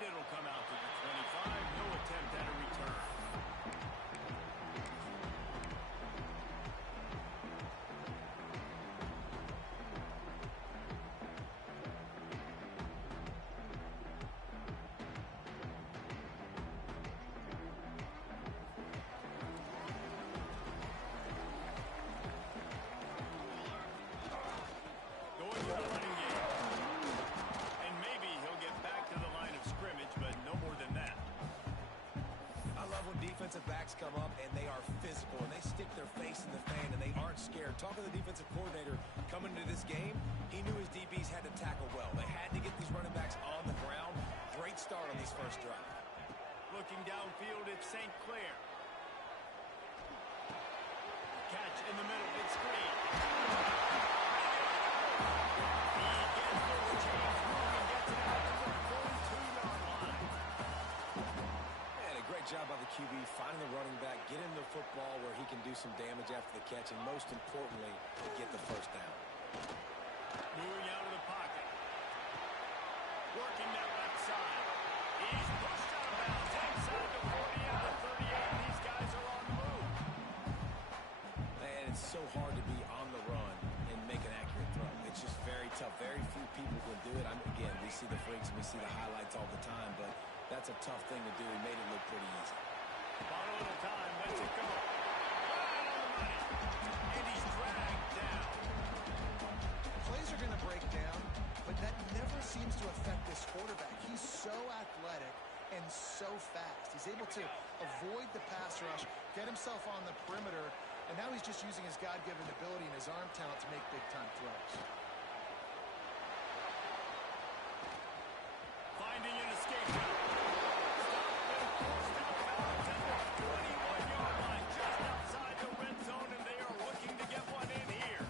And it'll come out to the 25. No attempt at a return. Going to the running game. And maybe he'll get back to the line of scrimmage, but no more than that. I love when defensive backs come up and they are physical and they stick their face in the fan and they aren't scared. Talking to the defensive coordinator coming into this game, he knew his DBs had to tackle well. They had to get these running backs on the ground. Great start on this first drive. Looking downfield, it's St. Clair. Catch in the middle, big screen. He gets those chains moving and gets it out to the 42-yard line. And a great job by the QB finding the running back, get him the football where he can do some damage after the catch, and most importantly, get the first down. Moving out of the pocket. Working that left side. He's pushed out of bounds inside the 40 and the 38. These guys are on the move. Man, it's so hard to be on the run and make an accurate throw. It's just very tough. Very few people can do it. Again, we see the freaks and we see the highlights all the time, but that's a tough thing to do. He made it look pretty easy. On a little time, lets it go. Right on the money. And he's dragged down. Plays are going to break down, but that never seems to affect this quarterback. He's so athletic and so fast. He's able to avoid the pass rush, get himself on the perimeter, and now he's just using his God-given ability and his arm talent to make big-time throws. Finding an escape route. Stopped and forced out of bounds at the 21-yard line, just outside the red zone, and they are looking to get one in here.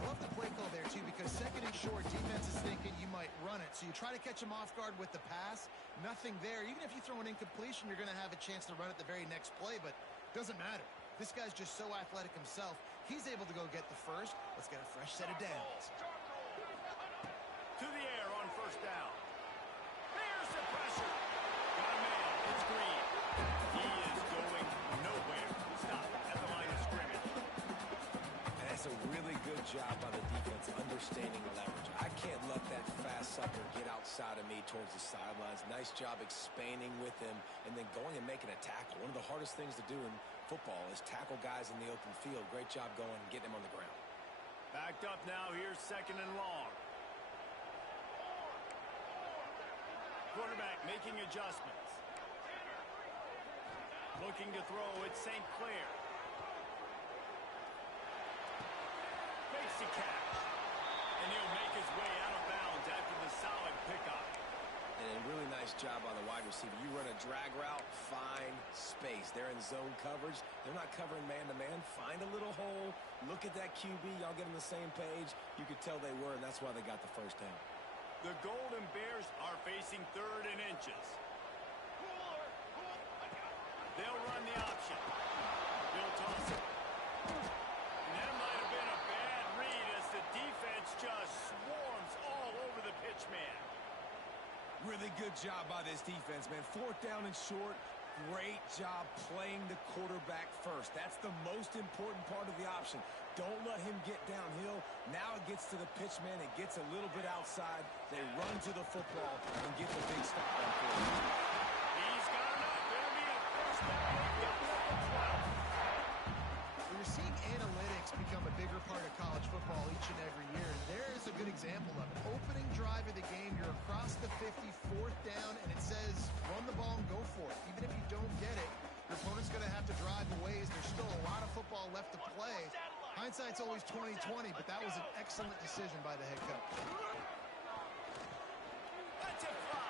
I love the play call there, too, because second and short, defense is thinking you might run it. So you try to catch him off guard with the pass. Nothing there. Even if you throw an incompletion, you're going to have a chance to run it the very next play, but it doesn't matter. This guy's just so athletic himself. He's able to go get the first. Let's get a fresh set of downs. To the air on first down. Here's the pressure. Got a man. It's Green. He is going nowhere. Stop at the line of scrimmage. That's a really good job by the defense understanding leverage. I can't let that fast sucker get outside of me towards the sidelines. Nice job expanding with him and then going and making a tackle. One of the hardest things to do in football is tackle guys in the open field. Great job going and getting him on the ground. Backed up now. Here's second and long. Quarterback making adjustments. Looking to throw. It's St. Clair. Makes the catch. And he'll make his way out of bounds after the solid pickup. And a really nice job on the wide receiver. You run a drag route, find space. They're in zone coverage. They're not covering man-to-man. Find a little hole. Look at that QB. Y'all get on the same page. You could tell they were, and that's why they got the first down. The Golden Bears are facing third and inches. They'll run the option. They'll toss it. And that might have been a bad read as the defense just swarms all over the pitch man. Really good job by this defense, man. Fourth down and short. Great job playing the quarterback first. That's the most important part of the option. Don't let him get downhill. Now it gets to the pitch man. It gets a little bit outside. They run to the football and get the big stop on fourth. He's got enough. It'll be a first down. They got it at the 12. We're seeing analytics become a bigger part of college football each and every year, and there is a good example of it. Opening drive of the game, you're across the 50, fourth down, and it says run the ball and go for it. Even if you don't get it, your opponent's going to have to drive away. There's still a lot of football left to play. Hindsight's always 20/20, but that was an excellent decision by the head coach. Let's it fly.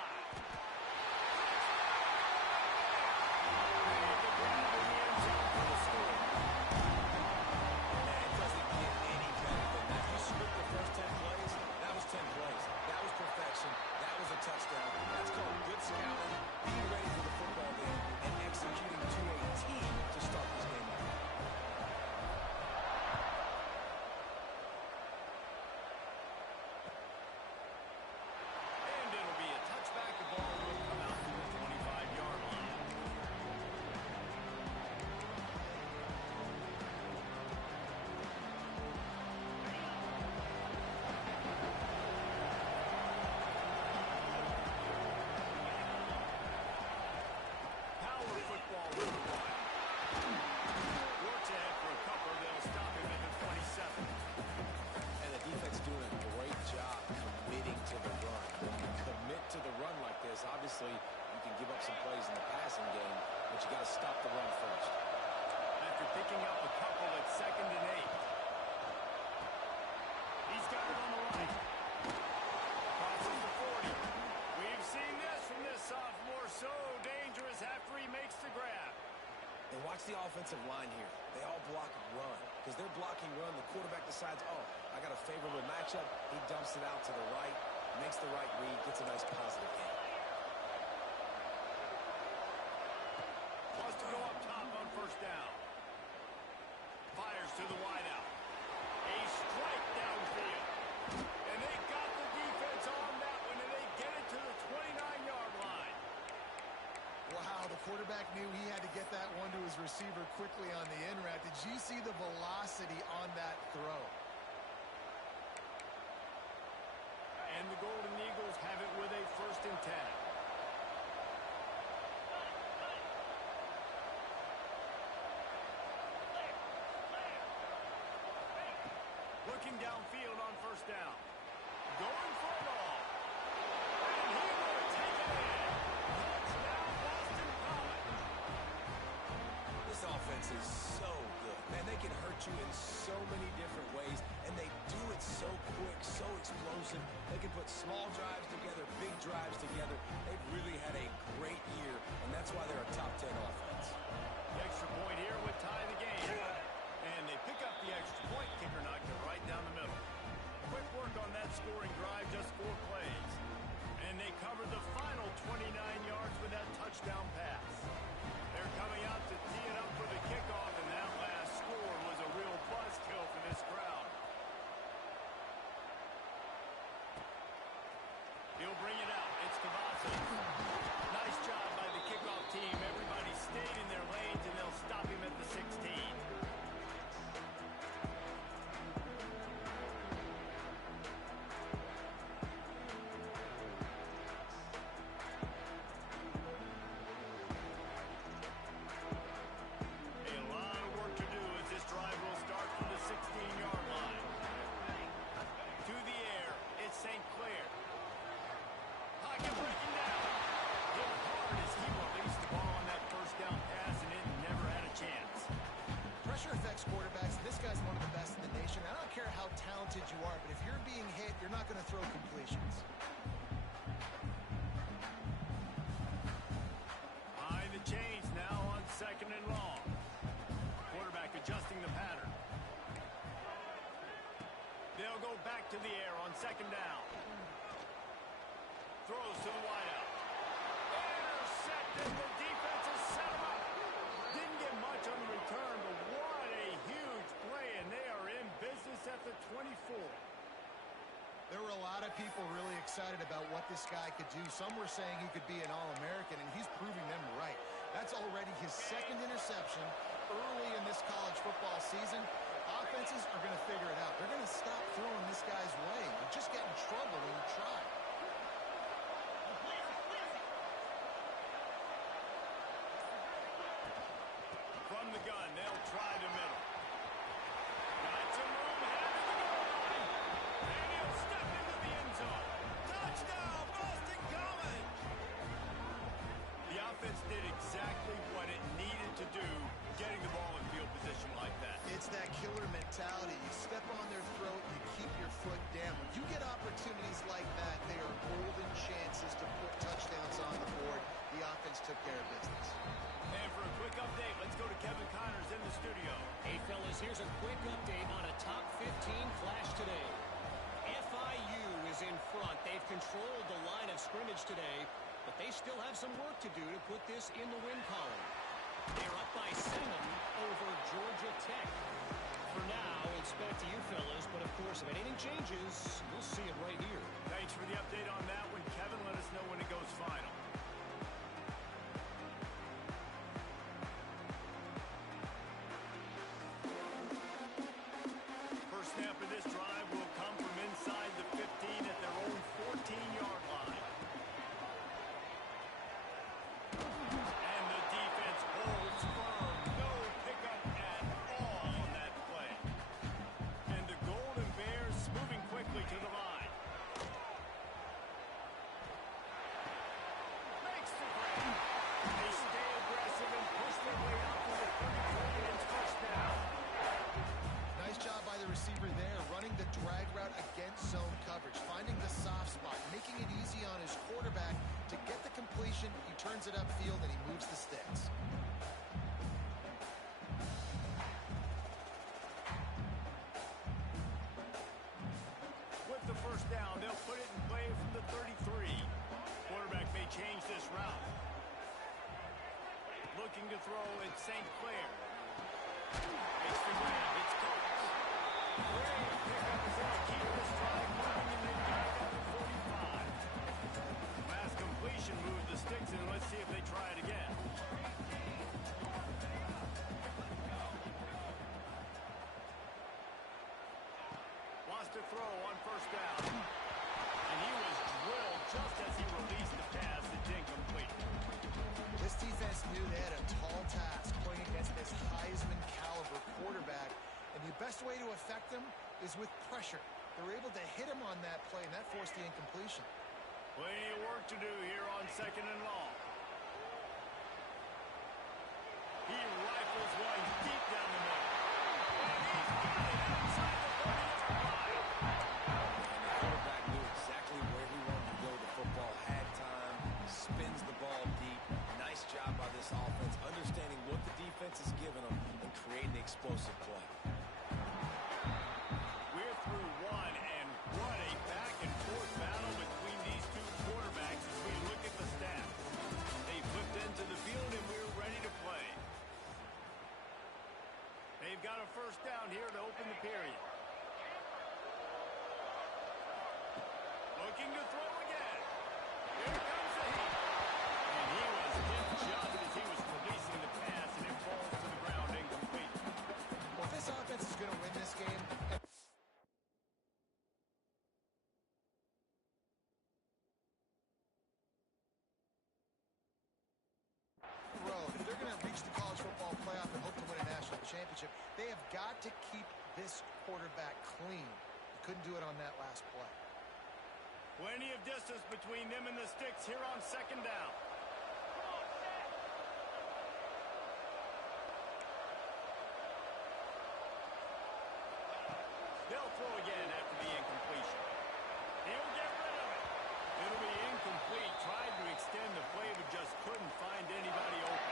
offensive line here. They all block run. Because they're blocking run, the quarterback decides, oh, I got a favorable matchup. He dumps it out to the right, makes the right read, gets a nice positive gain. Wants to go up top on first down. Fires to the wideout. A strike downfield. And they got the defense on that one, and they get it to the 29-yard line. Wow, the quarterback knew he had to get that one to his receiver quickly on the in route. Did you see the velocity on that throw? And the Golden Eagles have it with a 1st and 10. Looking downfield on first down. Going for it all. And he will take it in. Touchdown, Boston College. This offense is so good. Man, they can hurt you in so many different ways, and they do it so quick, so explosive. They can put small drives together, big drives together. They've really had a great year, and that's why they're a top 10 offense. The extra point here would tie the game. And they pick up the extra point. Kicker knocked it right down the middle. Quick work on that scoring drive, just 4 plays. And they covered the final 29 yards with that touchdown pass. They're coming out to tee it up for the kickoff, and that last score was a real buzzkill for this crowd. He'll bring it out. It's Cavazos. Nice job by the kickoff team. Everybody stayed in their lanes, and they'll stop him at the 16. Quarterbacks, this guy's one of the best in the nation. I don't care how talented you are, but if you're being hit, you're not going to throw completions. Behind the chains now on 2nd and long. Quarterback adjusting the pattern. They'll go back to the air on 2nd down. Throws to the wideout. Intercepted. The defense has set him up. Didn't get much on the return, but what a huge play, and they are in business at the 24. There were a lot of people really excited about what this guy could do. Some were saying he could be an All-American, and he's proving them right. That's already his 2nd interception early in this college football season. Offenses are going to figure it out. They're going to stop throwing this guy's way. You just get in trouble when you try. From the gun, they'll try the middle. Got some room headed to the goal line. And he'll step into the end zone. Touchdown, Boston College! The offense did exactly what it needed to do, getting the ball in field position like that. It's that killer mentality. You step on their throat, you keep your foot down. When you get opportunities like that, they are golden chances to put touchdowns on the board. The offense took care of business. And for a quick update, let's go to Kevin Connors in the studio. Hey, fellas, here's a quick update on a top 15 flash today. FIU is in front. They've controlled the line of scrimmage today, but they still have some work to do to put this in the win column. They're up by 7 over Georgia Tech. For now, it's back to you fellas, but of course, if anything changes, you'll see it right here. Thanks for the update on that one, Kevin. Let us know when it goes final. First snap of this drive will come from inside the 15 at their own 14-yard line. And the defense holds firm. No pickup at all on that play. And the Golden Bears moving quickly to the line. Makes the grab. They stay aggressive and push their way out to the 33, and it's first down. Nice job by the receiver there, running the drag route against zone coverage, finding the soft spot, making it easy on his quarterback to get the completion. He turns it upfield and he moves the sticks. throw on first down. And he was drilled just as he released the pass. It's incomplete. This defense knew they had a tall task playing against this Heisman caliber quarterback, and the best way to affect him is with pressure. They were able to hit him on that play, and that forced the incompletion. Plenty of work to do here on 2nd and long. He rifles one deep down the middle. And he's got it inside the 30-yard line. And the quarterback knew exactly where he wanted to go. The football had time, spins the ball deep. Nice job by this offense, understanding what the defense is giving them and creating the explosive play. We're through one, and what a back-and-forth battle between these two quarterbacks as we look at the stats. They flipped into the field, and we're ready to play. They've got a first down here to open the period. Looking to throw again. Here comes the heat. And he was hit just as he was releasing the pass, and it falls to the ground incomplete. Well, if this offense is going to win this game, if they're going to reach the college football playoff and hope to win a national championship, they have got to keep this quarterback clean. They couldn't do it on that last play. Plenty of distance between them and the sticks here on 2nd down. They'll throw again after the incompletion. He'll get rid of it. It'll be incomplete. Tried to extend the play, but just couldn't find anybody open.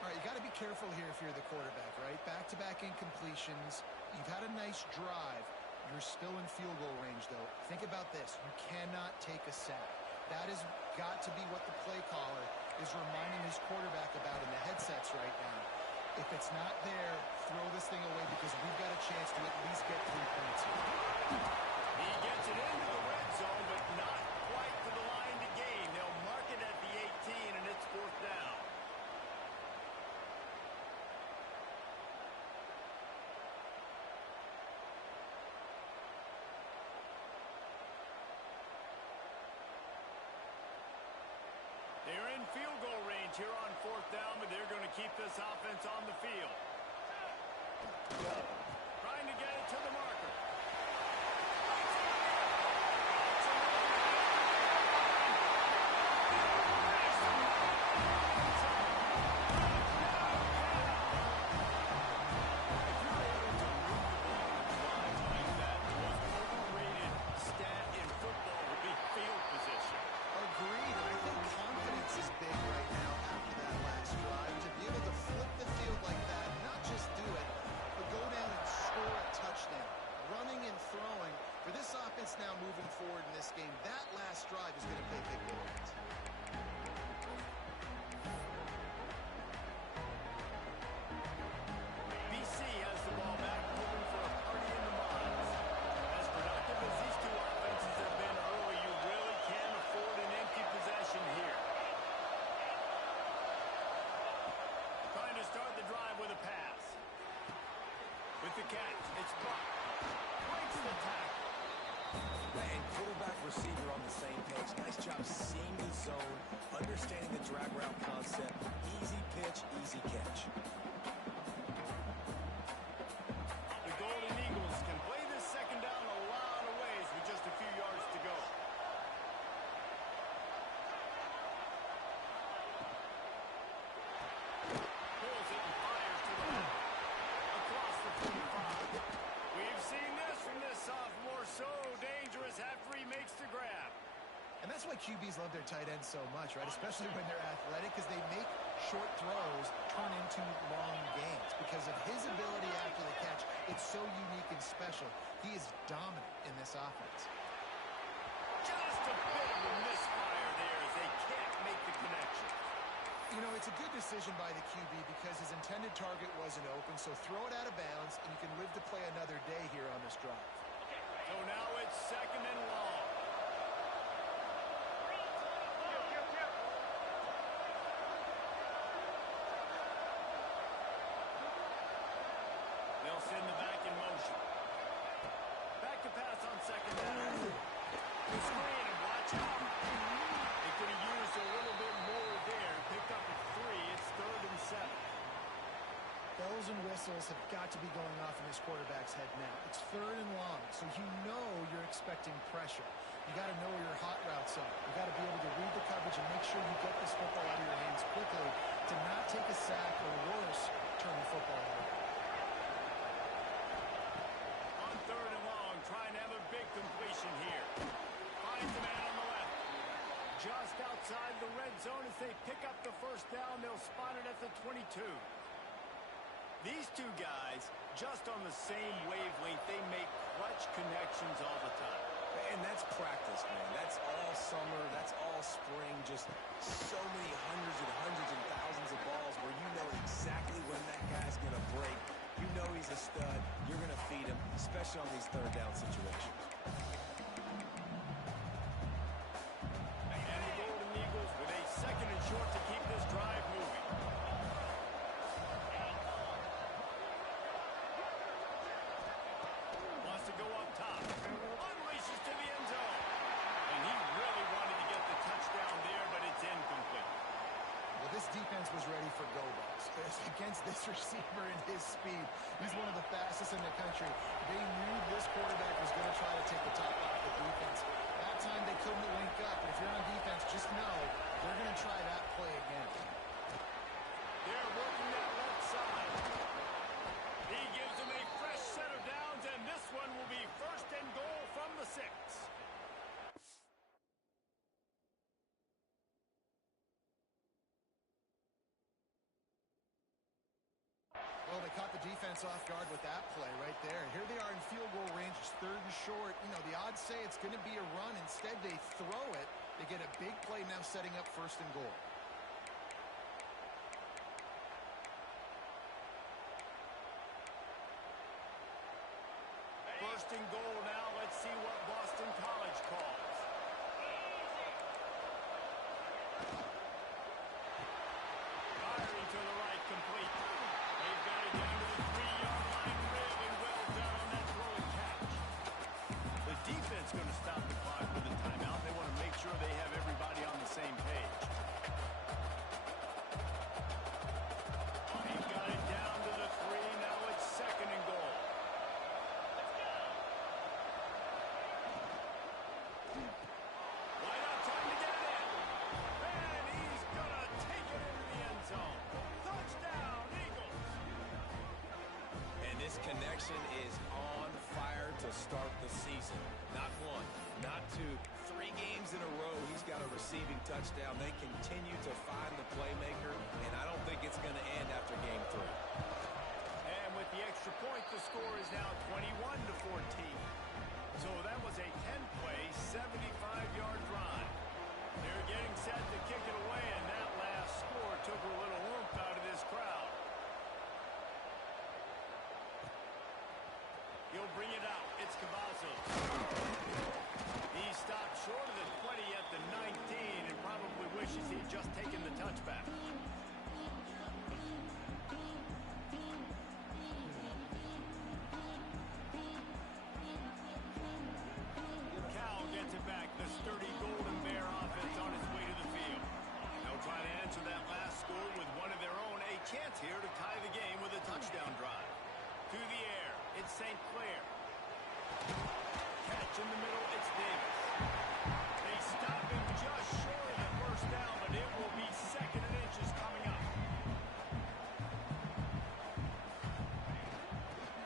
All right, you got to be careful here if you're the quarterback, right? Back-to-back incompletions. You've had a nice drive. You're still in field goal range, though. Think about this. You cannot take a sack. That has got to be what the play caller is reminding his quarterback about in the headsets right now. If it's not there, throw this thing away because we've got a chance to at least get 3 points here. He gets it into the red zone, but not quite to the line to gain. They'll mark it at the 18, and it's 4th down. They're in field goal range here on 4th down, but they're going to keep this offense on the field. Trying to get it to the marker. Agreed, and I think confidence is big right now after that last drive. To be able to flip the field like that, not just do it, but go down and score a touchdown. Running and throwing. For this offense now moving forward in this game, that last drive is going to pay big dividends. BC has the ball back, hoping for a party in the Mons. As productive as these two offenses have been early, you really can't afford an empty possession here. Trying to start the drive with a pass. With the catch, it's Buck. Breaks the tackle. And quarterback receiver on the same page. Nice job seeing the zone, understanding the drag route concept. Easy pitch, easy catch. The Golden Eagles can play this 2nd down a lot of ways with just a few yards to go. Pulls it and fires to the left. Across the 45. We've seen this from this sophomore. So dangerous after he makes the grab. And that's why QBs love their tight ends so much, right? Especially when they're athletic, because they make short throws turn into long gains. Because of his ability after the catch, it's so unique and special. He is dominant in this offense. Just a bit of a misfire there as they can't make the connection. You know, it's a good decision by the QB because his intended target wasn't open, so throw it out of bounds, and you can live to play another day here on this drive. So now it's 2nd and long. They'll send the back in motion. Back to pass on signals have got to be going off in this quarterback's head now. It's 3rd and long, so you know you're expecting pressure. You got to know where your hot routes are. You got to be able to read the coverage and make sure you get this football out of your hands quickly to not take a sack or worse, turn the football over. On 3rd and long, trying to have a big completion here. Finds the man on the left. Just outside the red zone as they pick up the first down. They'll spot it at the 22. These two guys, just on the same wavelength, they make clutch connections all the time. And that's practice, man. That's all summer. That's all spring. Just so many hundreds and thousands of balls where you know exactly when that guy's going to break. You know he's a stud. You're going to feed him, especially on these 3rd down situations. And the Golden Eagles with a 2nd and short to keep this drive moving. Wants to go up top. Unleashes to the end zone. And he really wanted to get the touchdown there, but it's incomplete. Well, this defense was ready for go balls. Against this receiver and his speed, he's one of the fastest in the country. They knew this quarterback was going to try to take the top off the defense. That time they couldn't link up. If you're on defense, just know they're going to try that play again. They're working that left side. He gives them a fresh set of downs, and this one will be 1st and goal from the 6. Well, they caught the defense off guard with that play right there. Here they are in field goal range. It's 3rd and short. You know, the odds say it's going to be a run. Instead, they throw it. They get a big play now setting up 1st and goal. First and goal now. Let's see what Boston College calls. Firing to the right, complete. They've got it down to the 3-yard line. Really well done on that throw and catch. The defense going to stop the clock with a timeout. They want to make sure they have everybody on the same page. They've got it down to the 3. Now it's 2nd and goal. Wide out, trying to get it in. And he's going to take it into the end zone. Touchdown, Eagles. And this connection is on fire to start the season. Not 1, not 2, 3 games in a row he's got a receiving touchdown. They continue to find the playmaker, and I don't think it's going to end after game 3. And with the extra point, the score is now 21-14. So that was a 10-play, 75-yard drive. They're getting set to kick it away, and that last score took a little oomph out of this crowd. He'll bring it out. It's Cavazos. He stopped short of the 20 at the 19 and probably wishes he'd just taken the touchback. Cal gets it back. The sturdy Golden Bear offense on its way to the field. They'll try to answer that last score with one of their own. A chance here to tie the game with a touchdown drive. To the air. It's St. Clair. Catch in the middle. It's Davis. They stop him just short of the first down, but it will be 2nd and inches coming up.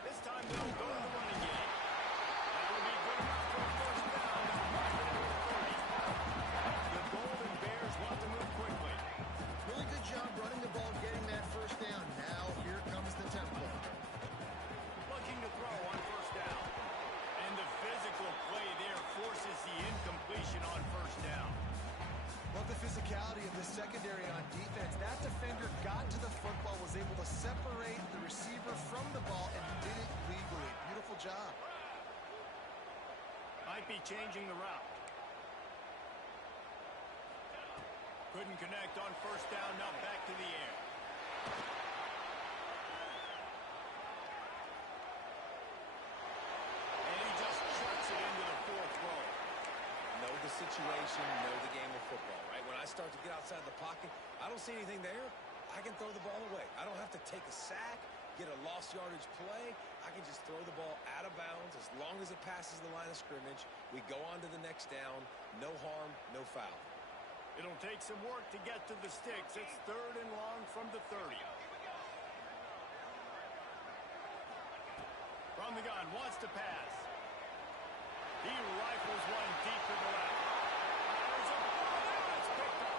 This time they'll go to the running game. That will be good enough for a first down. They'll mark it at the 30. The Golden Bears want to move quickly. Really good job running the ball, getting that first down. Now here comes the tempo. Looking to throw on first down. And the physical play there forces the incompletion on first down. Love the physicality of the secondary on defense. That defender got to the football, was able to separate the receiver from the ball, and did it legally. Beautiful job. Might be changing the route. Couldn't connect on first down. Now back to the air. And he just chucks it into the 4th row. Know the situation, know the game of football, right? When I start to get outside the pocket, I don't see anything there. I can throw the ball away. I don't have to take a sack. get a lost yardage play. I can just throw the ball out of bounds as long as it passes the line of scrimmage. We go on to the next down. No harm, no foul. It'll take some work to get to the sticks. It's 3rd and long from the 30. From the gun, wants to pass. He rifles one deep to the left. Fires a ball, and it's picked up.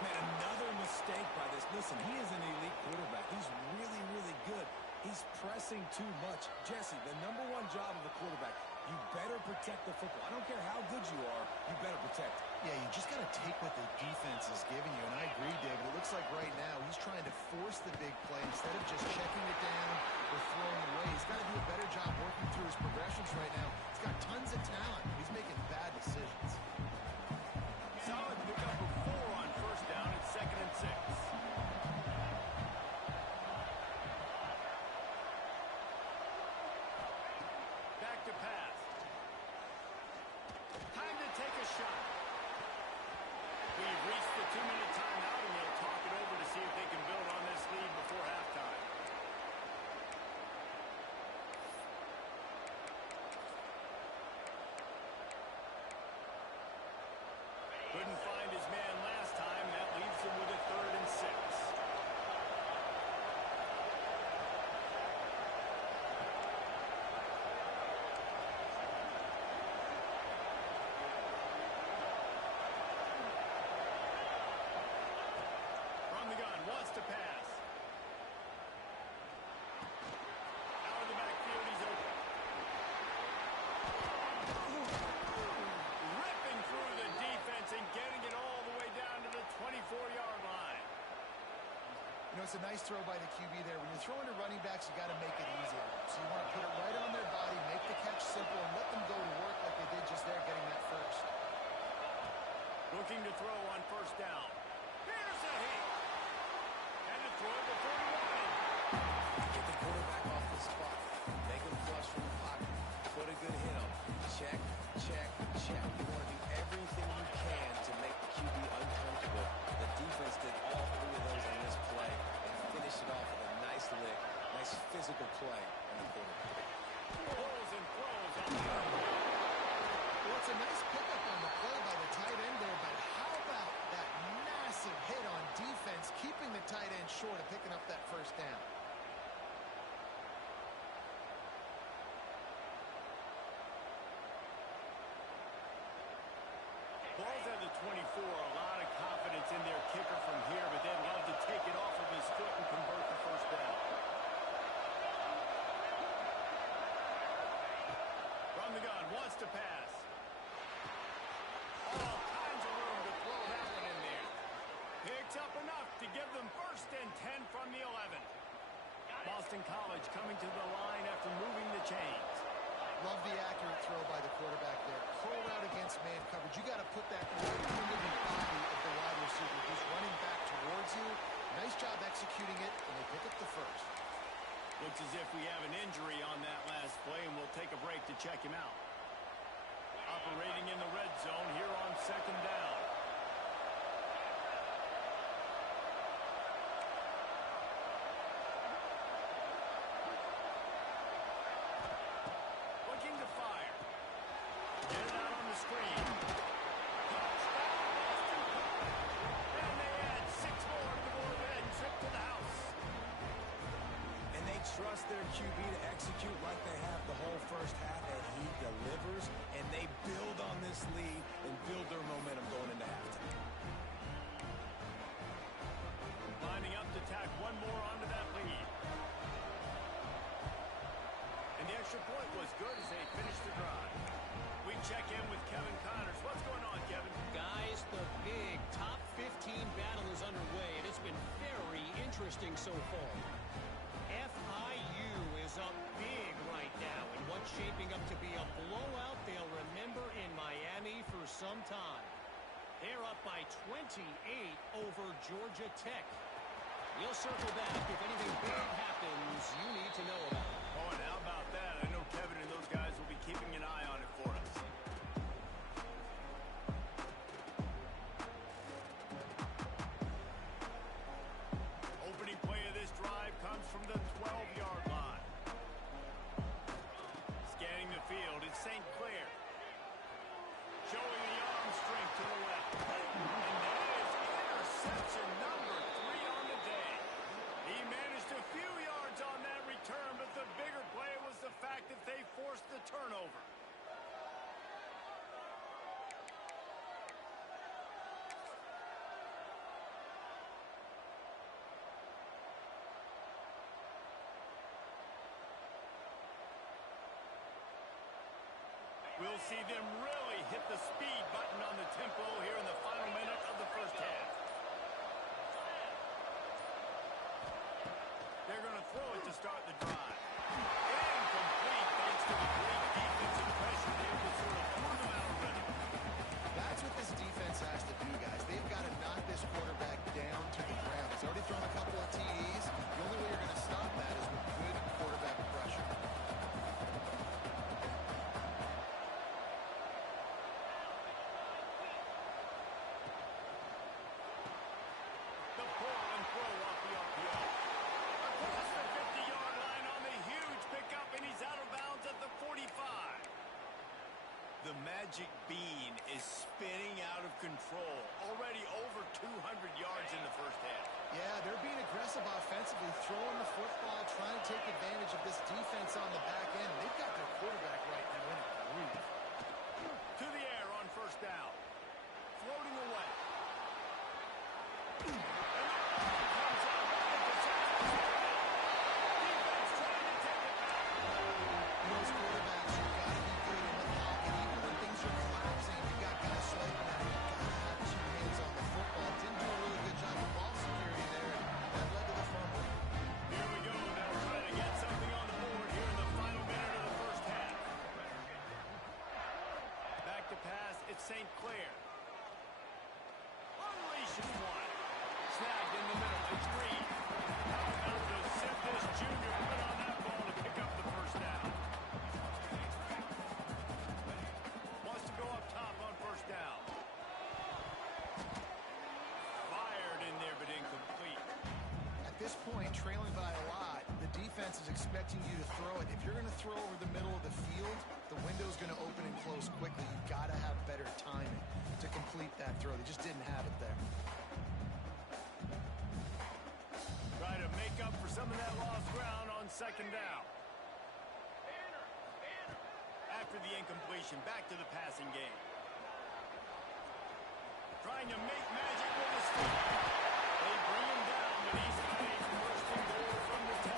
Man, another mistake by this. Listen, he is an elite quarterback. He's really, really good. He's pressing too much. Jesse, the #1 job of a quarterback, you better protect the football. I don't care how good you are, you better protect it. Yeah, you just got to take what the defense is giving you. And I agree, David. It looks like right now he's trying to force the big play instead of just checking it down or throwing away. He's got to do a better job working through his progressions right now. He's got tons of talent. He's making bad decisions. Solid pickup of 4 on 1st down. It's 2nd and 6. Back to pass. Time to take a shot. We've reached the 2-minute timeout, and they'll talk it over to see if they can build on this lead before halftime. Couldn't find his man last time. That leaves him with a 3rd and 6. From the gun, wants to pass. Out of the backfield, he's open. Ripping through the defense and getting it all the way down to the 24-yard line. You know, it's a nice throw by the QB there. When you're throwing to running backs, you got to make it easy on them. So you want to put it right on their body, make the catch simple, and let them go to work like they did just there, getting that first. Looking to throw on 1st down. Here's a hit. And to throw before he wanted. Get the quarterback off the spot. Make him flush from the pocket. Put a good hit on him. Check, check, check. You want to do everything you can to make the QB uncomfortable. The defense did all 3 of those on this play and finished it off with a nice lick, nice physical play on the quarterback. Pulls and throws on the ground. Well, it's a nice pickup on the play by the tight end there, but how about that massive hit on defense, keeping the tight end short of picking up that 1st down? Ball's at the 24. A lot of confidence in their kicker from here, but they'd love to take it off of his foot and convert the 1st down. From the gun, wants to pass. All kinds of room to throw that one in there. Picks up enough to give them 1st and 10 from the 11. Boston College coming to the line after moving the chains. Love the accurate throw by the quarterback there. Curl out against man coverage. You got to put that right into the body of the wide receiver who's running back towards you. Nice job executing it, and they pick up the 1st. Looks as if we have an injury on that last play, and we'll take a break to check him out. Operating in the red zone here on 2nd down. Looking to fire. Get it out on the screen. Touchdown, Boston College. And they add 6 more to the board and trip to the house. And they trust their QB to execute like they have the whole 1st half, and he delivers, and they build on this lead and build their momentum going into halftime. Lining up to tack one more onto that lead. And the extra point was good as they finished the drive. We check in with Kevin Connors. What's going on, Kevin? Guys, the big top 15 battle is underway, and it's been very interesting so far. FIU is up big right now in what's shaping up to be a blowout they'll remember in Miami for some time. They're up by 28 over Georgia Tech. We'll circle back if anything big happens you need to know about. Oh, and how about that? I know Kevin and those guys will be keeping an eye on it for us. Opening play of this drive comes from the 12. Interception number 3 on the day. He managed a few yards on that return, but the bigger play was the fact that they forced the turnover. We'll see them really hit the speed button on the tempo here in the final minute of the first half. They're going to throw it to start the drive. Incomplete thanks to the great defensive pressure there to sort of throw them out of rhythm. That's what this defense has to do, guys. They've got to knock this quarterback down to the ground. He's already thrown a couple of TDs. The only way you're going to stop that is with good quarterback pressure. The pull and throw off the RPO. Across the 50-yard line on the huge pickup, and he's out of bounds at the 45. The magic bean is spinning out of control. Already over 200 yards in the first half. Yeah, they're being aggressive offensively, throwing the football, trying to take advantage of this defense on the back end. They've got their quarterback right now in a groove. To the air on first down. Floating away. And the ball comes out with interception. Defense trying to take it back. Those quarterbacks, you've got to be good in the pocket. Even when things are collapsing, you've got guys swiping at it. You've got to have two hands on the football. Didn't do a really good job of ball security there. That led to the fumble. Here we go. They'll try to get something on the board here in the final minute of the first half. Back to pass. It's St. Clair. Unleashes one. Snagged in the middle. It's Reed. How about the Cephas Jr. put on that ball to pick up the first down? Wants to go up top on first down. Fired in there, but incomplete. At this point, trailing by a lot, the defense is expecting you to throw it. If you're going to throw over the middle of the field, the window's going to open and close quickly. You've got to have better timing to complete that throw. They just didn't have it there. Try to make up for some of that lost ground on second down. After the incompletion, back to the passing game. Trying to make magic with his feet. They bring him down, but he's fighting first and goal from the 10.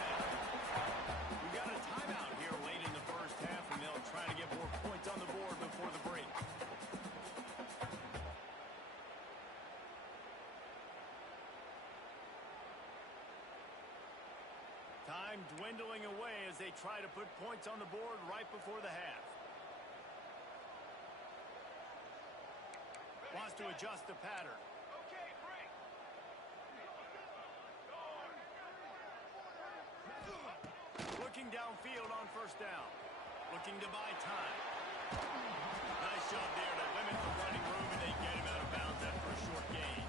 We got a timeout here late in the first half, and they'll try to get more points on the board before the break. Time dwindling away as they try to put points on the board right before the half. Wants to adjust the pattern. Looking downfield on first down. Looking to buy time. Nice job there to limit the running room, and they get him out of bounds after a short gain.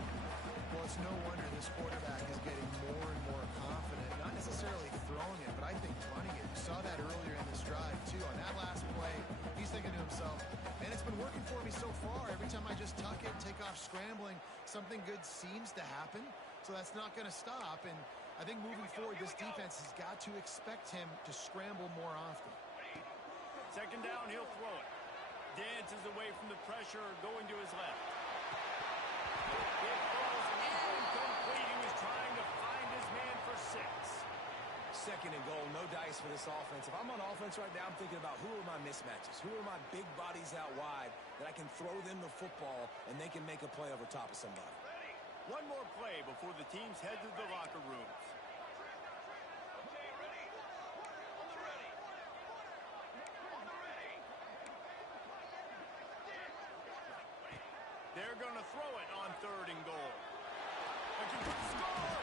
Well, it's no wonder this quarterback is getting more and more confident. Not necessarily throwing it, but I think running it. You saw that earlier in this drive, too. On that last play, he's thinking to himself, man, it's been working for me so far. Every time I just tuck it, take off scrambling, something good seems to happen. So that's not going to stop. And I think moving forward, this defense has got to expect him to scramble more often. Second down, he'll throw it. Dances away from the pressure, going to his left. It falls incomplete. He was trying to find his man for 6. Second and goal, no dice for this offense. If I'm on offense right now, I'm thinking about who are my mismatches? Who are my big bodies out wide that I can throw them the football and they can make a play over top of somebody? One more play before the teams head to the locker rooms. They're going to throw it on third and goal. Looking for the score!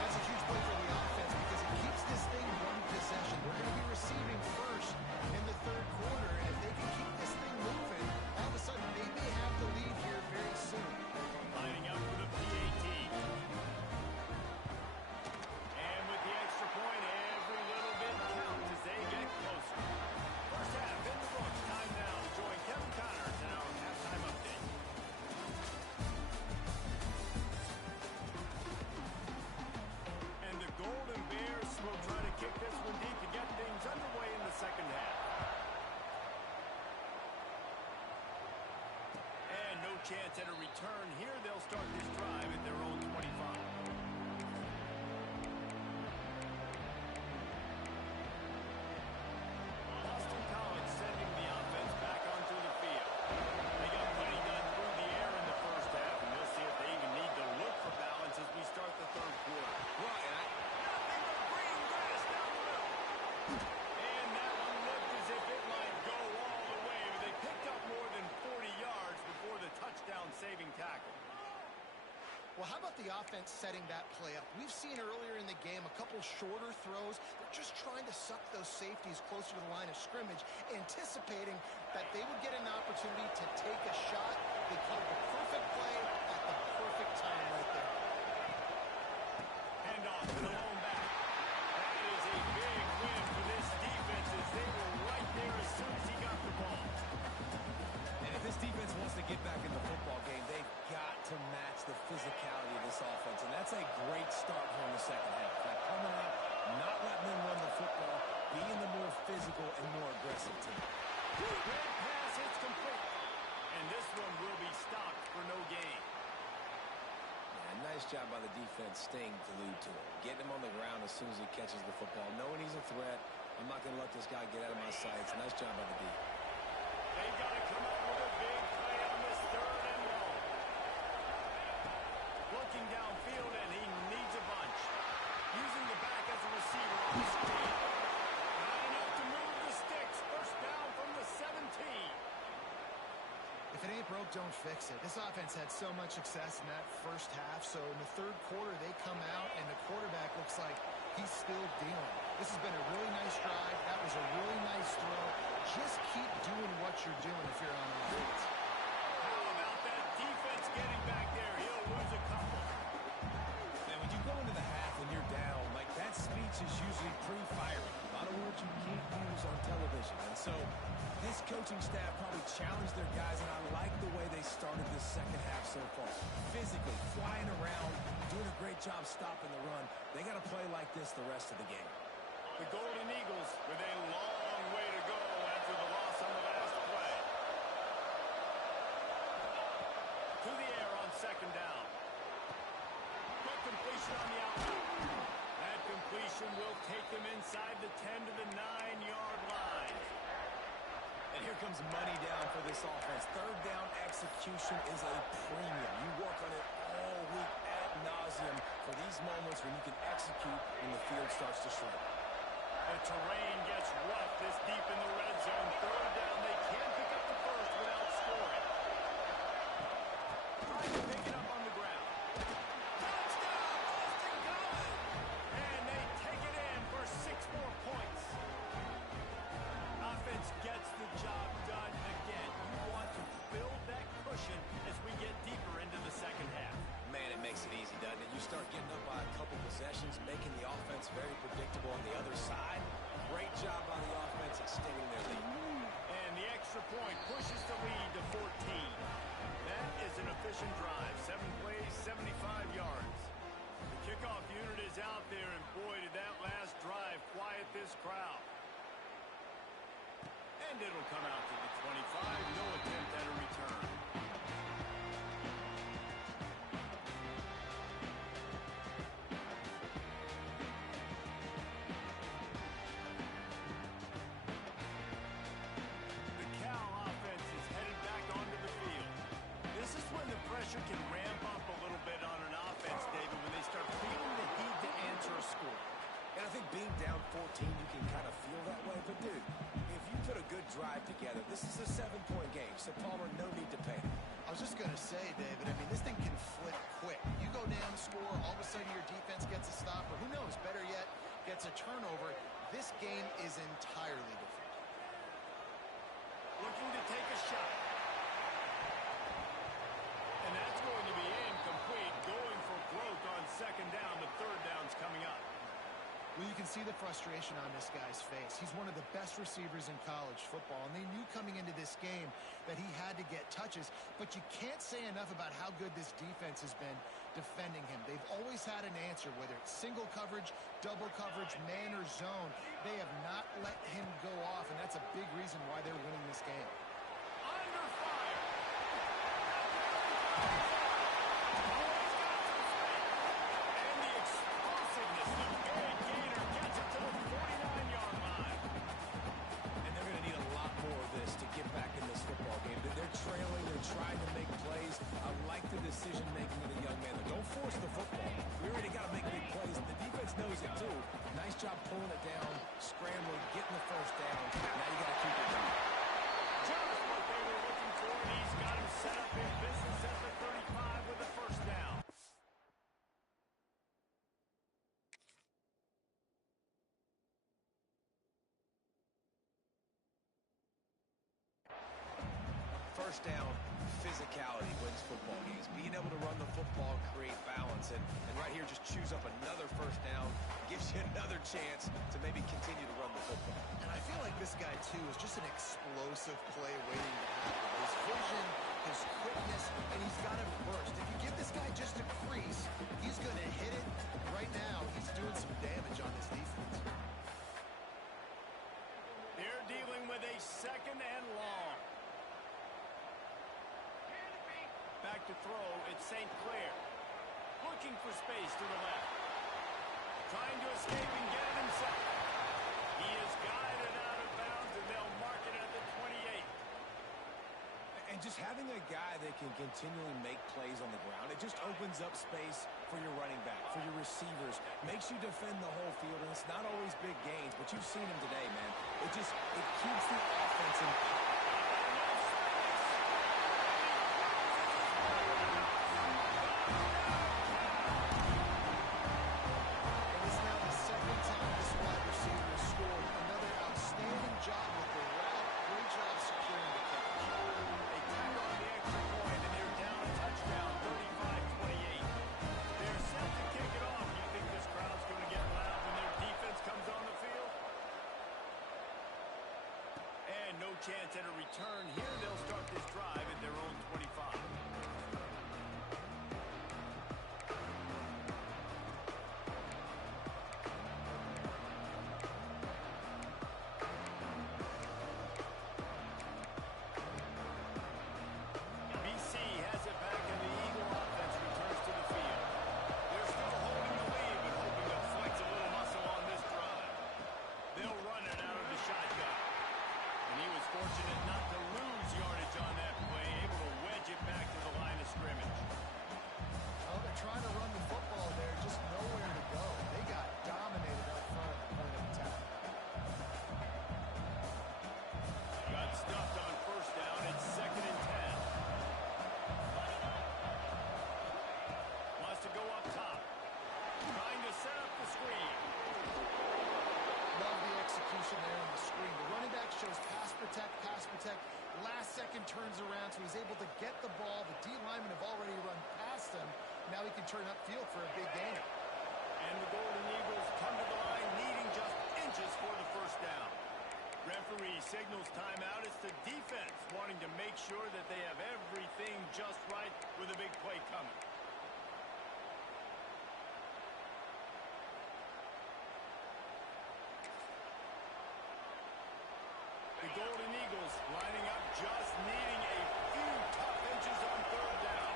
That's a huge play for the offense because it keeps this thing one possession. We're going to be receiving first in the third quarter, and if they can keep this thing moving, all of a sudden they may have the lead here very soon. Lining up for the PAT. And with the extra point, every little bit counts as they get closer. First half return here. They'll start this drive at their own 25. Boston College sending the offense back onto the field. They got plenty done through the air in the first half, and we'll see if they even need to look for balance as we start the third quarter. Well, Nothing but green grass down the middle. And that one looked as if it might go all the way, but they picked up more than 40 yards before the touchdown-saving tackle. Well, how about the offense setting that play up? We've seen earlier in the game a couple shorter throws. They're just trying to suck those safeties closer to the line of scrimmage, anticipating that they would get an opportunity to take a shot. They called the perfect play at the perfect time right there. Hand off to the lone back. That is a big win for this defense as they were right there as soon as he got the ball. And if this defense wants to get back in the football game, they've got to match the physicality of this offense. And that's a great start here in the second half. Like coming out, not letting them run the football, being the more physical and more aggressive team. Red pass, it's complete. And this one will be stopped for no gain. Yeah, nice job by the defense staying glued to him. Getting him on the ground as soon as he catches the football. Knowing he's a threat, I'm not going to let this guy get out of my sights. Nice job by the D. They've got to come up with a big play on this third and long. Looking downfield, and he needs a bunch. Using the back as a receiver on the screen. Not enough to move the sticks. First down from the 17. If it ain't broke, don't fix it. This offense had so much success in that first half, so in the third quarter they come out and the quarterback looks like he's still dealing. This has been a really nice drive. That was a really nice throw. Just keep doing what you're doing if you're on offense. How about that defense getting back there? He'll lose a couple. And when you go into the half and you're down, like that speech is usually pretty fiery. A lot of words you can't use on television. And so this coaching staff probably challenged their guys, and I like the way they started this second half so far. Physically, flying around, doing a great job stopping the run. They got to play like this the rest of the game. The Golden Eagles with a long way to go after the loss on the last play. To the air on second down. Quick completion on the outside. That completion will take them inside the 10 to the 9-yard line. And here comes money down for this offense. Third down execution is a premium. You work on it all week ad nauseum for these moments when you can execute when the field starts to shrink. The terrain gets rough this deep in the red zone. Third down, they can't pick up the first without scoring. Trying to pick it up on the ground. Touchdown, Boston College! And they take it in for 6 more points. Offense gets the job done again. You want to build that cushion as we get deeper into the second half. Man, it makes it easy, doesn't it? You start getting up by a couple possessions, making the offense very predictable on the other side. Great job by the offense extending their lead. And the extra point pushes the lead to 14. That is an efficient drive. 7 plays, 75 yards. The kickoff unit is out there, and boy, did that last drive quiet this crowd. And it'll come out to the 25. No attempt at a return. The Cal offense is headed back onto the field. This is when the pressure can ramp up a little bit on an offense, David, when they start feeling the heat to answer a score. And I think being down 14, you can kind of feel that way. But, dude, if you put a good drive together, this is a 7-point game. So, Palmer, no need to panic. I was just going to say, David, I mean, this thing can flip quick. You go down, score, all of a sudden your defense gets a stop, or who knows, better yet, gets a turnover. This game is entirely different. Looking to take a shot. And that's going to be incomplete. Going for broke on second down. The third down's coming up. Well, you can see the frustration on this guy's face. He's one of the best receivers in college football, and they knew coming into this game that he had to get touches, but you can't say enough about how good this defense has been defending him. They've always had an answer, whether it's single coverage, double coverage, man or zone. They have not let him go off, and that's a big reason why they're winning this game. Under fire. And the explosiveness, the big gainer gets it to the 49-yard line. And they're going to need a lot more of this to get back in this football game. They're trailing. They're trying to make plays. I like the decision-making of the young man. Don't force the football. We already got to make big plays, and the defense knows it, too. Nice job pulling it down, scrambling, getting the first down. Now you got to keep it going. Just what they were looking for, and he's got him set up in business at the 35 with the first down. First down, physicality wins football games. Being able to run the football, create balance, and right here just choose up another first down, gives you another chance to maybe continue to run the football. And I feel like this guy, too, is just an explosive play waiting to happen. His vision, his quickness, and he's got it burst. If you give this guy just a crease, he's going to hit it. Right now, he's doing some damage on this defense. They're dealing with a second and long. Back to throw, it's St. Clair. Looking for space to the left. Trying to escape and get it himself. He is guided out of bounds, and they'll mark it at the 28. And just having a guy that can continually make plays on the ground, it just opens up space for your running back, for your receivers, makes you defend the whole field, and it's not always big gains, but you've seen him today, man. It keeps the offense in. Chance at a return here. They'll start this drive at their own 25. BC has it back, and the Eagle offense returns to the field. They're still holding the lead, but hoping to flex a little muscle on this drive. They'll run it out of the shotgun. And he was fortunate not to lose yardage on that play, able to wedge it back to the line of scrimmage. Well, they're trying to run the football there, just nowhere to go. They got dominated up front at the point of attack. Got stuffed on first down. It's 2nd and 10. Wants to go up top. Trying to set up the screen. Love the execution there on the screen. The running back shows pass protect. Last second turns around, so he's able to get the ball. The D linemen have already run past him. Now he can turn upfield for a big gainer. And the Golden Eagles come to the line, needing just inches for the first down. Referee signals timeout. It's the defense wanting to make sure that they have everything just right with a big play coming. The Golden Eagles lining up, just needing a few tough inches on third down.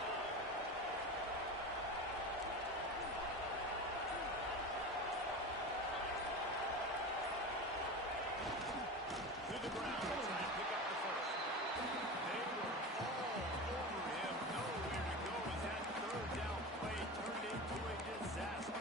To the ground, trying to pick up the first. They were all over him. Nowhere to go as that third down play turned into a disaster.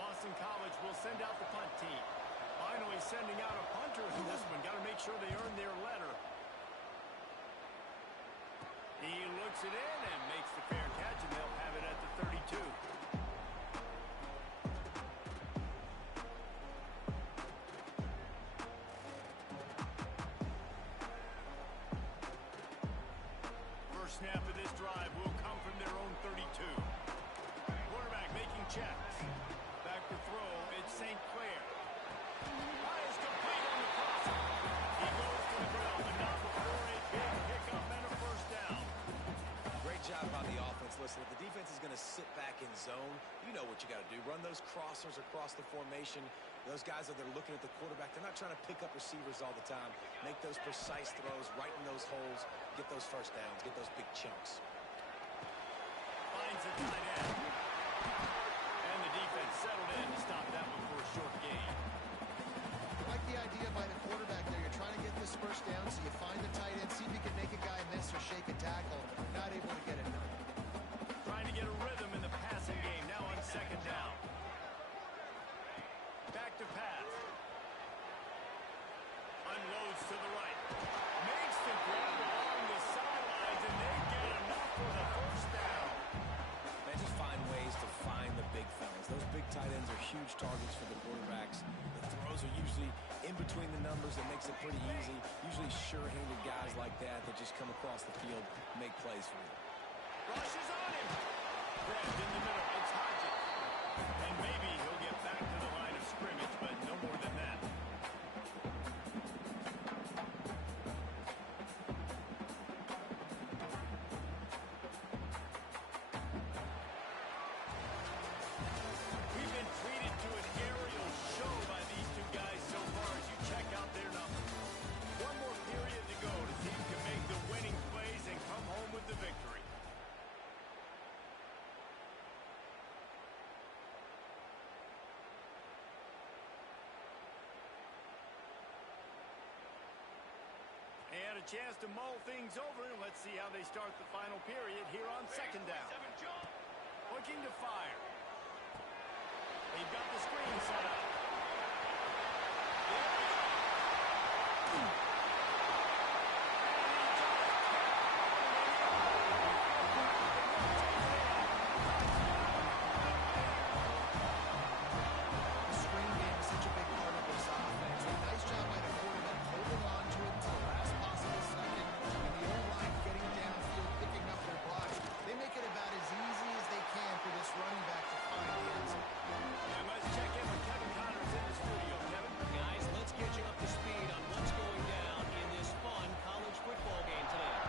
Boston College will send out the punt team. Finally sending out a punter in this one. Got to make sure they earn their letter. He looks it in and makes the fair catch, and they'll have it at the 32. First snap of this drive will come from their own 32. Quarterback making checks. Back to throw, it's St. Clair. Is complete on the crosser. He goes to the ground, but not before a big pickup and a first down. Great job by the offense. Listen, if the defense is going to sit back in zone, you know what you got to do. Run those crossers across the formation. Those guys that are looking at the quarterback, they're not trying to pick up receivers all the time. Make those precise throws right in those holes. Get those first downs. Get those big chunks. Finds a tight end. And the defense settled in to stop that one for a short gain. I like the idea by the quarterback there. You're trying to get this first down, so you find the tight end, see if you can make a guy miss or shake a tackle. Not able to get it done. Trying to get a rhythm in the passing game now on second down. Back to pass. Unloads to the right. Makes the grab along the sidelines, and they get enough for the first down. They just find ways to find the big fellas. Those big tight ends are huge targets for the quarterbacks. The throws are usually in between the numbers. That makes it pretty easy. Usually sure-handed guys like that just come across the field, make plays for you. Rushes on him. Grabbed in the middle. It's Hodges. And maybe he'll get back to the line of scrimmage, but no more than that. We've been treated to an aerial show by these two guys so far as you check out their numbers. One more period to go to see who can make the winning plays and come home with the victory. And a chance to mull things over. Let's see how they start the final period here on second down. Looking to fire. They've got the screen set up. The screen game is such a big part of this offense. A nice job by the quarterback holding on to it until the last possible second. And the O-line getting downfield, picking up their blocks. They make it about as easy as they can for this running back to find the end zone. And let's check in with Kevin Connors in the studio. Kevin? Guys, let's get you up to speed on what's going down in this fun college football game today.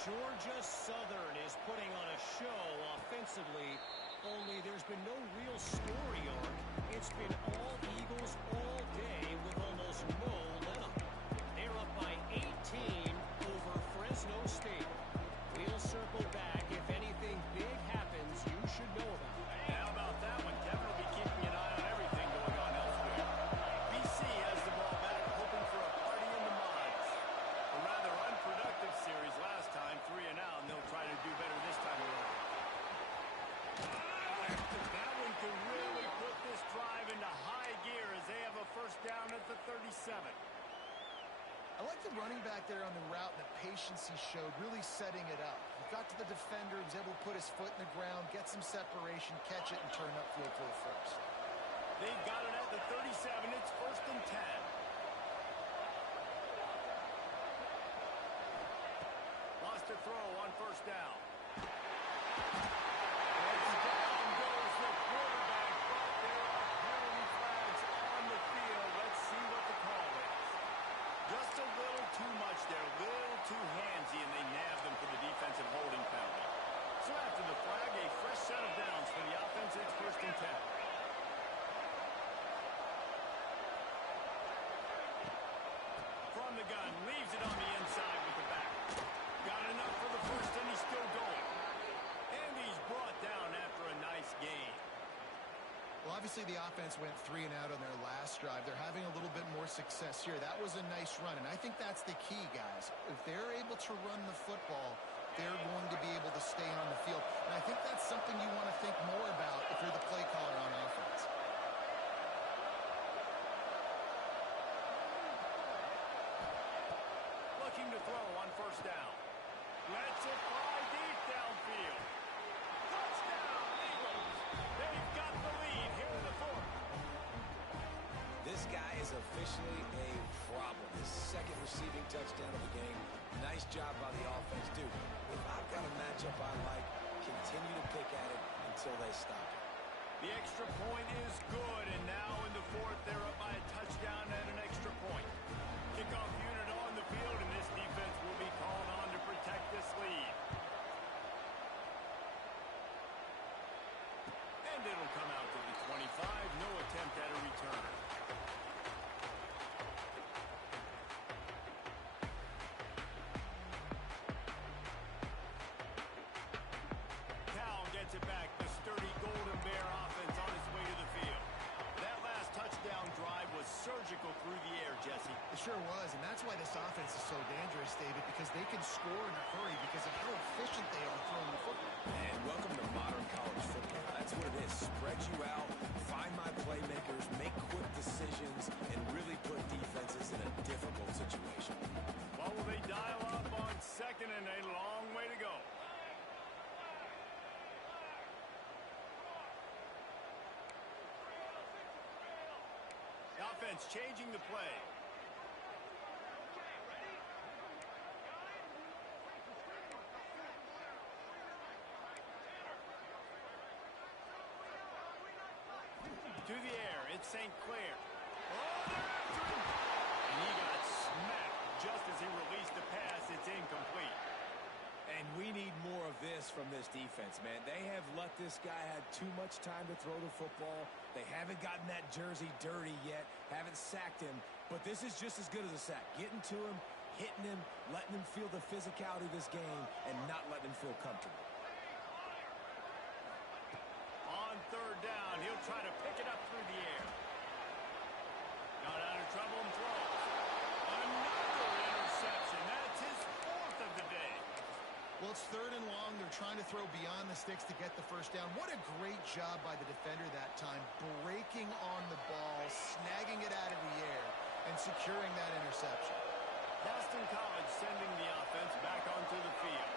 Georgia Southern is putting on a show offensively, only there's been no real story arc. It's been all Eagles all day with almost no let-up. They're up by 18 over Fresno State. We'll circle back. If anything big happens, you should know about it. How about that one? Kevin will be keeping an eye on everything going on elsewhere. BC has the ball back, hoping for a party in the mods. A rather unproductive series last time, 3 and out, and they'll try to do better this time around. That one can really put this drive into high gear as they have a first down at the 37. I like the running back there on the route and the patience he showed, really setting it up. He got to the defender, was able to put his foot in the ground, get some separation, catch it, and turn upfield for the first. They've got it at the 37. It's first and 10. Lost a throw on first down. It's down goes the quarterback, but there are penalty flags on the field. Let's see what the call is. Just a little too much there, a little too handsy, and they nabbed them for the defensive holding penalty. So after the flag, a fresh set of downs for the offense. It's first and 10. From the gun, leaves it on the inside with the back. Got enough for the first, and he's still going. And he's brought down after a nice gain. Well, obviously the offense went 3 and out on their last drive. They're having a little bit more success here. That was a nice run, and I think that's the key, guys. If they're able to run the football, they're going to be able to stay on the field. And I think that's something you want to think more about if you're the play caller on offense. Looking to throw on first down. Lets it fly deep downfield. Touchdown, Eagles. They've got the lead here in the fourth. This guy is officially a problem. His second receiving touchdown of the game. Nice job by the offense. Dude, if I've got a matchup I like, continue to pick at it until they stop it. The extra point is good, and now in the fourth, they're up by a touchdown and an extra point. Kickoff unit on the field, and this defense will be called on to protect this lead. And it'll come out to the 25. No attempt at a return. Cal gets it back. The sturdy Golden Bear offense on its way to the field. That last touchdown drive was surgical through the air, Jesse. It sure was, and that's why this offense is so dangerous, David, because they can score in a hurry because of how efficient they are throwing the football. And welcome to modern college football. That's what it is. Spread you out, find my playmakers, make quick decisions, and really put defenses in a difficult situation. Well, will they dial up on second and a long way to go? Offense changing the play. To the air, it's St. Clair. Oh, they're after him! And he got smacked just as he released the pass. It's incomplete. And we need more of this from this defense, man. They have let this guy have too much time to throw the football. They haven't gotten that jersey dirty yet, haven't sacked him. But this is just as good as a sack. Getting to him, hitting him, letting him feel the physicality of this game, and not letting him feel comfortable. On third down, he'll try to pick it up through the air. Got out of trouble and throws. Another interception. That's his fourth of the day. Well, it's third and long. They're trying to throw beyond the sticks to get the first down. What a great job by the defender that time, breaking on the ball, snagging it out of the air, and securing that interception. Boston College sending the offense back onto the field.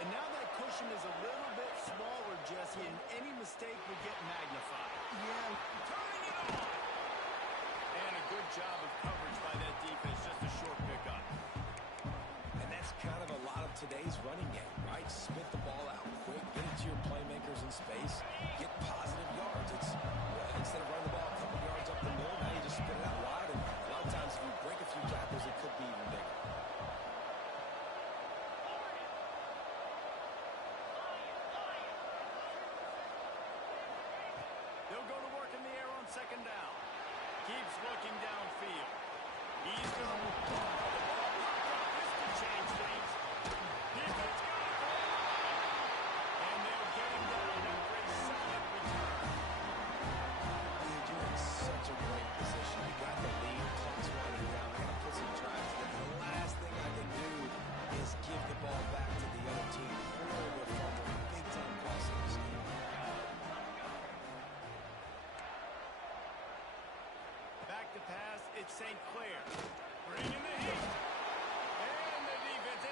And now that cushion is a little bit smaller, Jesse, and any mistake would get magnified. Yeah. Turning it on! And a good job of coverage by that defense, just a short pickup. And that's kind of a lot of today's running game, right? Spit the ball out quick, get it to your playmakers in space, get positive yards. It's instead of running the ball a couple yards up the middle, now you just spit it out wide. And a lot of times if you break a few tackles, it could be even bigger. They'll go to work in the air on second down. Keeps looking downfield. He's going to the ball popped up. This could change things. Defense got it. And they'll get him down after a solid return. Dude, you're in such a great position. You got the lead, clock's winding down. I got to put some drives together. The last thing I can do is give the ball back to the other team. Horrible fumble, big time crossing mistake. Back to pass, it's St. Clair. Bringing the heat. And the defense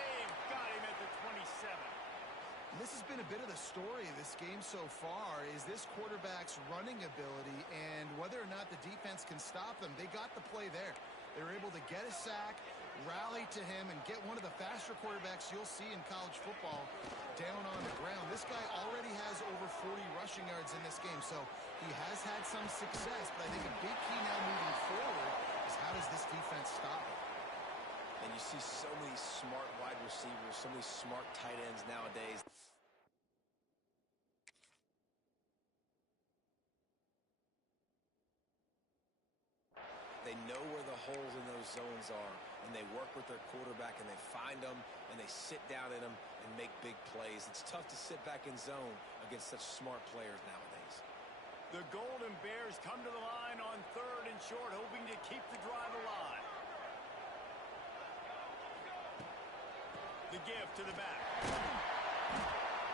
got him at the 27. This has been a bit of the story of this game so far, is this quarterback's running ability and whether or not the defense can stop them. They got the play there. They were able to get a sack, rally to him, and get one of the faster quarterbacks you'll see in college football down on the ground. This guy already has over 40 rushing yards in this game, so he has had some success, but I think a big key now moving forward is how does this defense stop him? And you see so many smart wide receivers, so many smart tight ends nowadays. They know where the holes in those zones are, and they work with their quarterback, and they find them, and they sit down in them and make big plays. It's tough to sit back in zone against such smart players nowadays. The Golden Bears come to the line on third and short, hoping to keep the drive alive. The give to the back.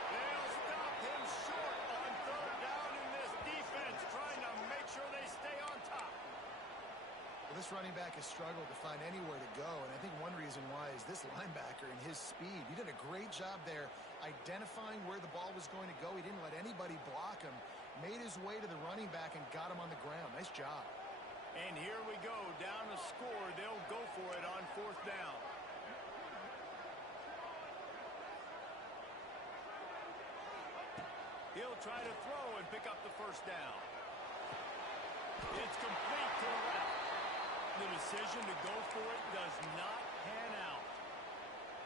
They'll stop him short on third down in this defense, trying to make sure they stay on top. Well, this running back has struggled to find anywhere to go, and I think one reason why is this linebacker and his speed. He did a great job there identifying where the ball was going to go. He didn't let anybody block him, made his way to the running back, and got him on the ground. Nice job. And here we go, down a score. They'll go for it on fourth down. He'll try to throw and pick up the first down. It's complete to the left. The decision to go for it does not pan out.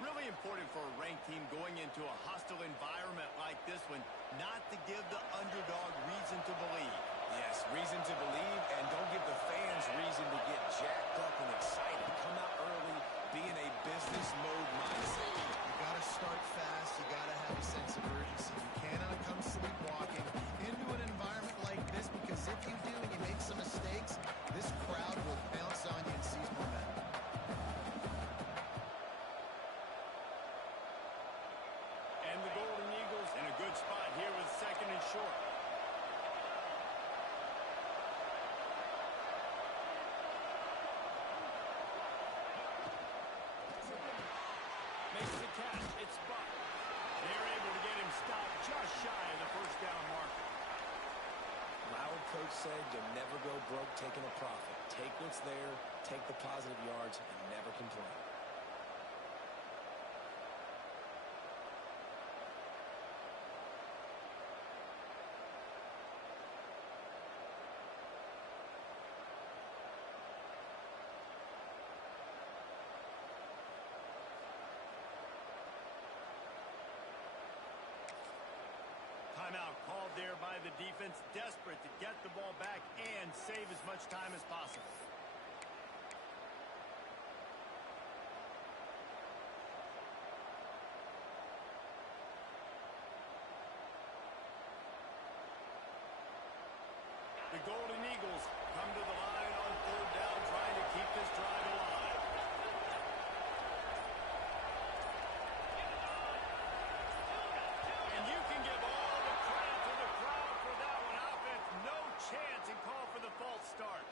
Really important for a ranked team going into a hostile environment like this one not to give the underdog reason to believe. Yes, reason to believe, and don't give the fans reason to get jacked up and excited. Come out early, be in a business mode mindset. You got to start fast. You got to have a sense of urgency. You cannot come sleepwalking into an environment like this, because if you do and you make some mistakes, this crowd will bounce on you and seize momentum. And the Golden Eagles in a good spot here with second and short. Makes the catch. It's Buck. They're able to get him stopped just shy of the first down marker. My old coach said you'll never go broke taking a profit. Take what's there, take the positive yards, and never complain. Timeout called there by the defense, desperate to get the ball back and save as much time as possible. The Golden Eagles come to the line on third down, trying to keep this drive alive. And you can give all the credit to the crowd for that one. Offense, no chance, and call for the false start.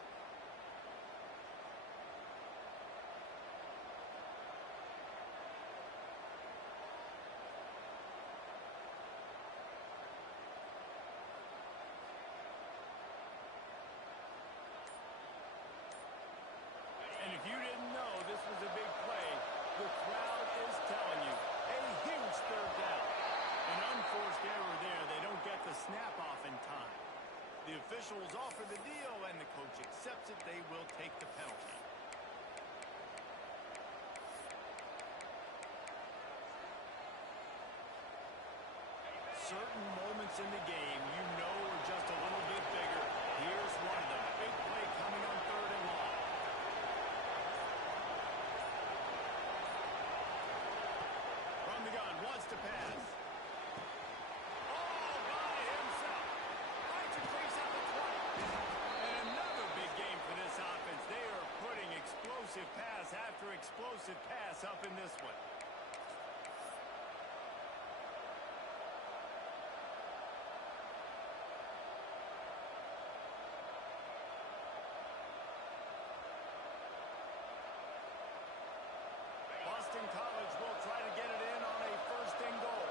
And if you didn't know this was a big play, the crowd is telling you. A huge third down. An unforced error there. They don't get the snap off in time. The officials offer the deal, and the coach accepts it. They will take the penalty. Certain moments in the game you know are just a little bit bigger. Here's one of them. Big play coming on third and long. From the gun, wants to pass. All by himself. Finds a crease at the 20. And another big game for this offense. They are putting explosive pass after explosive pass up in this one. Boston College will try to get it in on a first and goal.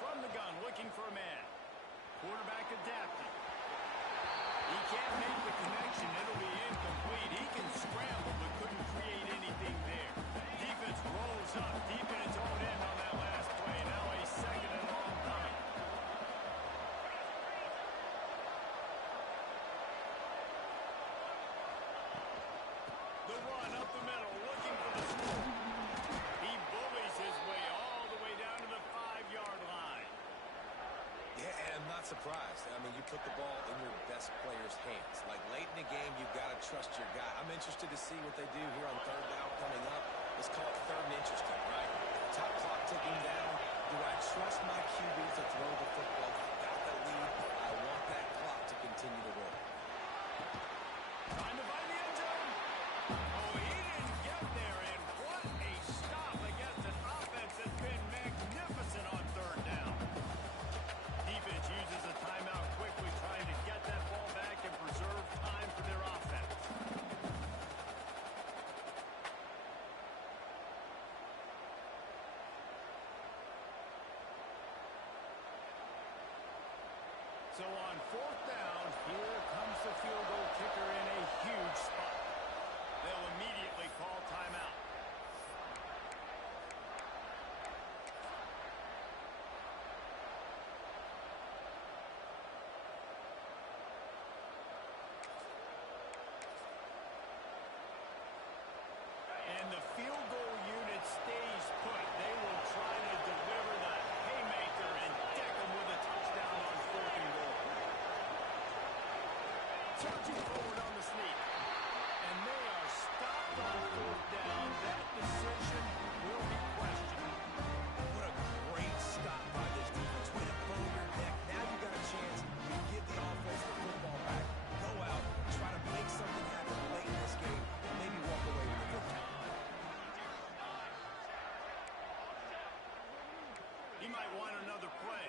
From the gun, looking for a man. Quarterback adapting. He can't make the connection. It'll be incomplete. He can scramble, but couldn't create anything there. Defense rolls up deep in its own end on that last play. Now a second and long coming. The run up the middle, looking for the score. He bullies his way all the way down to the 5-yard line. Yeah, and I'm not surprised. I mean, you put the ball in your best player's hands. Like, late in the game, you've got to trust your guy. I'm interested to see what they do here on third down coming up. Let's call it third and interesting, right? Top clock ticking down. Do I trust my QB to throw the football? I got the lead. I want that clock to continue to roll. Trying to find the end zone. Oh, he didn't get there, and what a stop against an offense that's been magnificent on third down. Defense uses a timeout quickly, trying to get that ball back and preserve time for their offense. So on fourth down, here comes the field goal kicker in a huge spot. They'll immediately call timeout. charging forward on the sneak. And they are stopped on fourth down. That decision will be questioned. What a great stop by this defense. Way to bow your neck. Now you got a chance to give the offense the football back. Go out, try to make something happen late in this game, and maybe walk away with a victory. He might want another play.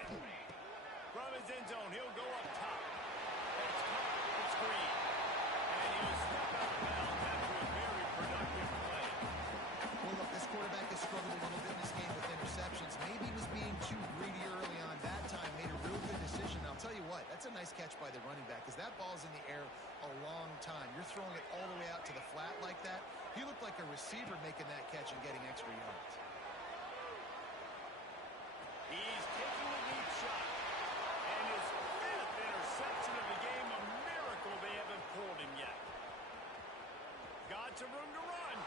From his end zone, he'll go up top. That's caught. It's Green. And he'll step out of bounds after a very productive play. Well, look, this quarterback has struggled a little bit in this game with interceptions. Maybe he was being too greedy early on. That time made a real good decision. I'll tell you what, that's a nice catch by the running back because that ball's in the air a long time. You're throwing it all the way out to the flat like that. He looked like a receiver making that catch and getting extra yards. He's taking a deep shot. And his fifth interception of the game, a miracle they haven't pulled him yet. Got some room to run.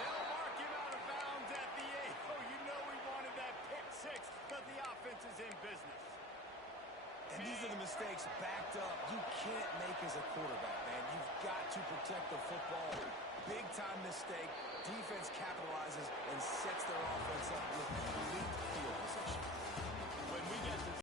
They'll mark him out of bounds at the 8. Oh, you know he wanted that pick six, but the offense is in business. And these are the mistakes backed up you can't make as a quarterback, man. You've got to protect the football. Big-time mistake. Defense capitalizes and sets their offense up with complete field position.